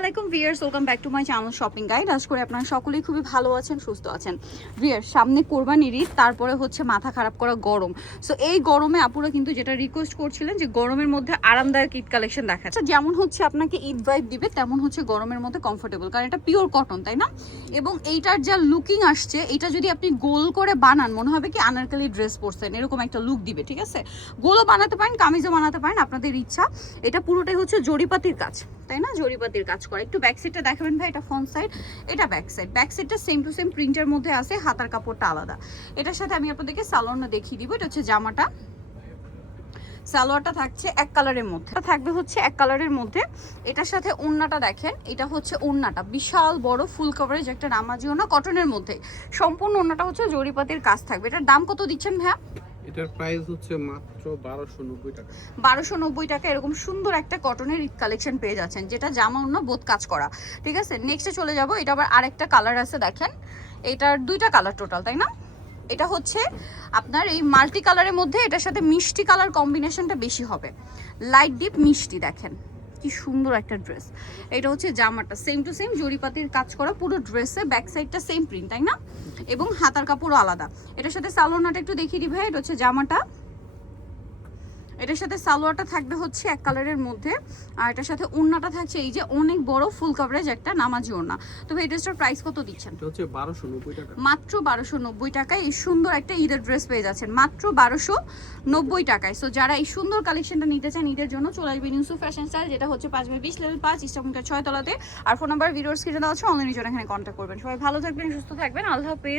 আলাইকুম viewers, welcome back to my channel shopping guide. আশা করি আপনারা সকলেই খুবই ভালো আছেন, সুস্থ আছেন। ভিউয়ার্স, সামনে কোরবানির ঈদ, তারপরে হচ্ছে মাথা খারাপ করা গরম। সো এই গরমে আপুরা কিন্তু যেটা রিকোয়েস্ট করছিলেন যে গরমের মধ্যে আরামদায়ক ঈদ কালেকশন দেখাচ্ছে, যেমন হচ্ছে আপনাকে ঈদ ভাইব দিবে, তেমন হচ্ছে গরমের মধ্যে কমফোর্টেবল, কারণ এটা পিওর কটন, তাই না? এবং এইটার যা লুকিং আসছে, এটা যদি আপনি গোল করে বানান মনে হবে কি আনারকলি ড্রেস পরছেন, এরকম একটা লুক দিবে। ঠিক আছে, গোলও বানাতে পারেন, কামিজও বানাতে পারেন, আপনাদের ইচ্ছা। এটা পুরোটাই হচ্ছে জরিপাতির কাজ, তাই না? জরিপাতির কাজ করা। একটু ব্যাক সাইডটা দেখাবেন ভাই, এটা ফ্রন্ট সাইড, এটা ব্যাক সাইড। ব্যাক সাইডটা সেম টু সেম প্রিন্টের মধ্যে আছে, হাতার কাপড়টা আলাদা। এটার সাথে আমি আপনাদেরকে সালোয়ারটা দেখিয়ে দিব। এটা হচ্ছে জামাটা, সালোয়ারটা থাকছে এক কালারের মধ্যে, থাকবে হচ্ছে এক কালারের মধ্যে। এটার সাথে ওড়নাটা দেখেন, এটা হচ্ছে ওড়নাটা বিশাল বড় ফুল কভারেজ একটা নামাজি ওড়না, কটনের মধ্যে। সম্পূর্ণ ওড়নাটা হচ্ছে জরিপাতির কাজ থাকবে। এটার দাম কত দিচ্ছেন ভাইয়া? এটার প্রাইস হচ্ছে মাত্র 1290 টাকা। 1290 টাকা এরকম সুন্দর একটা কটনের ঈদ কালেকশন পেয়ে যাচ্ছেন, যেটা জামা ওড়না বোথ কাজ করা। ঠিক আছে, নেক্সটে চলে যাব। এটা আবার আরেকটা কালার আছে, দেখেন এটার দুইটা কালার টোটাল, তাই না? এটা হচ্ছে আপনার এই মাল্টি কালারের মধ্যে, এটার সাথে মিষ্টি কালার কম্বিনেশনটা বেশি হবে, লাইট ডিপ মিষ্টি। দেখেন কি সুন্দর একটা ড্রেস। এটা হচ্ছে জামাটা সেম টু সেম জরিপাতির কাজ করা পুরো ড্রেসে, ব্যাক সাইডটা সেম প্রিন্ট, তাই না? এবং হাতার কাপড়ও আলাদা। এটার সাথে সালোয়ারটা একটু দেখিয়ে দিই ভাই। এটা হচ্ছে জামাটা, এটার সাথে সালোয়ারটা থাকবে হচ্ছে এক কালারের মধ্যে, আর এটার সাথে ওড়নাটা থাকছে এই যে অনেক বড় ফুল কভারেজ একটা নামাজি ওড়না। তবে এই ড্রেসটার প্রাইস কত দিচ্ছেন? এটা হচ্ছে 1290 টাকা। মাত্র 1290 টাকায় এই সুন্দর একটা ঈদের ড্রেস পেয়ে যাচ্ছেন, মাত্র 1290 টাকায়। সো যারা এই সুন্দর কালেকশনটা নিতে চান ঈদের জন্য, চলে আসবেন ইউসুফ ফ্যাশন স্টাইল, যেটা হচ্ছে 5/20 লেভেল 5 ইস্টার্নকার 6 তলাতে। আর ফোন নাম্বার ভিডিওর স্ক্রিনে দেওয়া আছে, অনলাইনে জন্য এখানে কন্ট্যাক্ট করবেন। সবাই ভালো থাকবেন, সুস্থ থাকবেন, আল্লাহ হাফেজ।